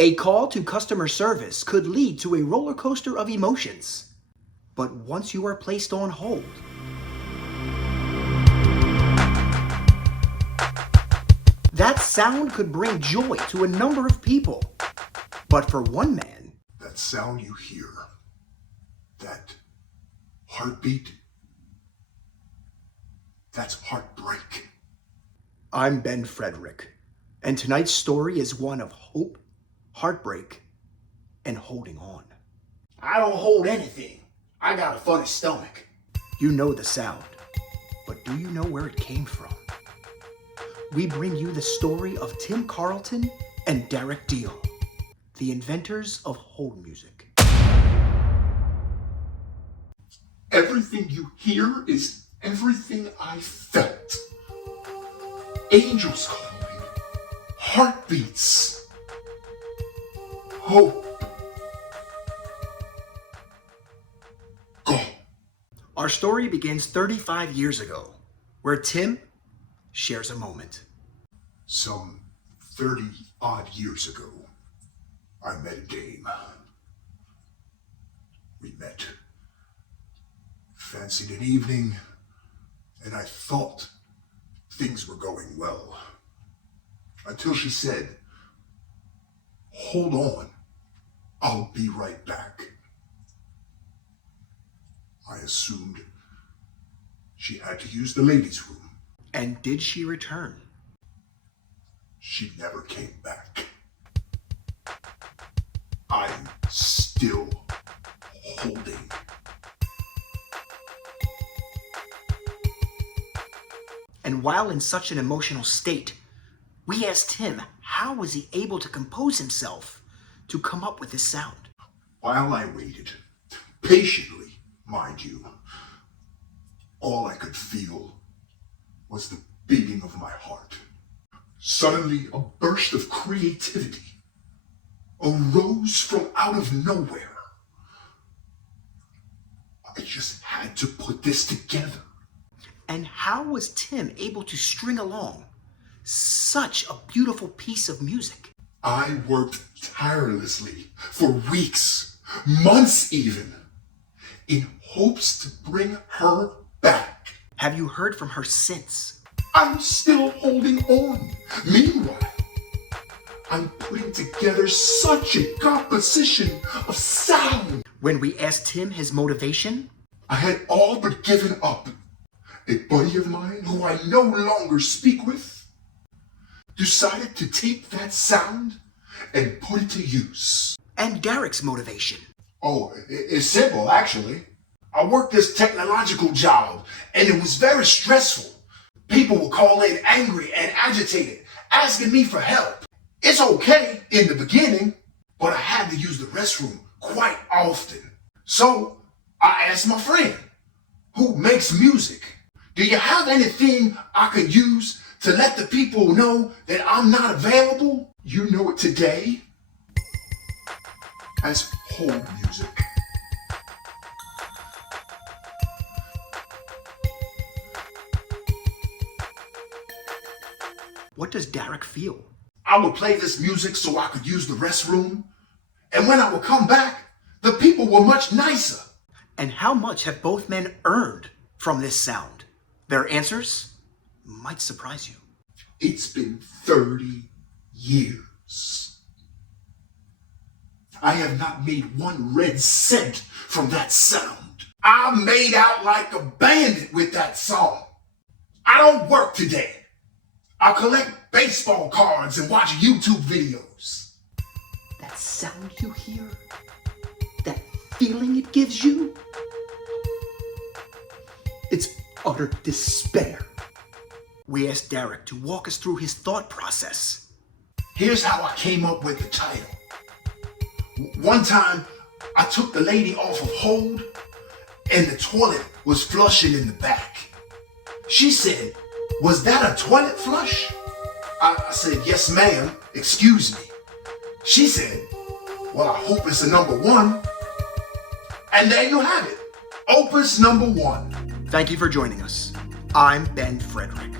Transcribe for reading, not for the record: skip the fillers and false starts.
A call to customer service could lead to a roller coaster of emotions. But once you are placed on hold, that sound could bring joy to a number of people. But for one man, that sound you hear, that heartbeat, that's heartbreak. I'm Ben Frederick, and tonight's story is one of hope, heartbreak, and holding on. I don't hold anything. I got a funny stomach. You know the sound, but do you know where it came from? We bring you the story of Tim Carleton and Darrick Deel, the inventors of hold music. Everything you hear is everything I felt. Angels calling, heartbeats, hope. Gone. Our story begins 35 years ago, where Tim shares a moment. Some 30-odd years ago, I met a dame. We met, fancied an evening, and I thought things were going well. Until she said, "Hold on, I'll be right back." I assumed she had to use the ladies' room. And did she return? She never came back. I'm still holding. And while in such an emotional state, we asked him how was he able to compose himself to come up with this sound. While I waited, patiently, mind you, all I could feel was the beating of my heart. Suddenly, a burst of creativity arose from out of nowhere. I just had to put this together. And how was Tim able to string along such a beautiful piece of music? I worked tirelessly for weeks, months even, in hopes to bring her back. Have you heard from her since? I'm still holding on. Meanwhile, I'm putting together such a composition of sound. When we asked him his motivation, I had all but given up. A buddy of mine, who I no longer speak with, decided to take that sound and put it to use. and Darrick's motivation. Oh, it's simple, actually. I worked this technological job, and it was very stressful. People would call in angry and agitated, asking me for help. It's okay in the beginning, but I had to use the restroom quite often. So I asked my friend, who makes music, do you have anything I could use to let the people know that I'm not available? You know it today as hold music. What does Darrick feel? I would play this music so I could use the restroom, and when I would come back, the people were much nicer. And how much have both men earned from this sound? Their answers might surprise you. It's been 30 years. I have not made 1 red cent from that sound. I made out like a bandit with that song. I don't work today. I collect baseball cards and watch YouTube videos. That sound you hear? That feeling it gives you? It's utter despair. We asked Darrick to walk us through his thought process. Here's how I came up with the title. One time, I took the lady off of hold, and the toilet was flushing in the back. She said, "Was that a toilet flush?" I said, "Yes, ma'am. Excuse me." She said, "Well, I hope it's a number 1." And there you have it. Opus Number One. Thank you for joining us. I'm Ben Frederick.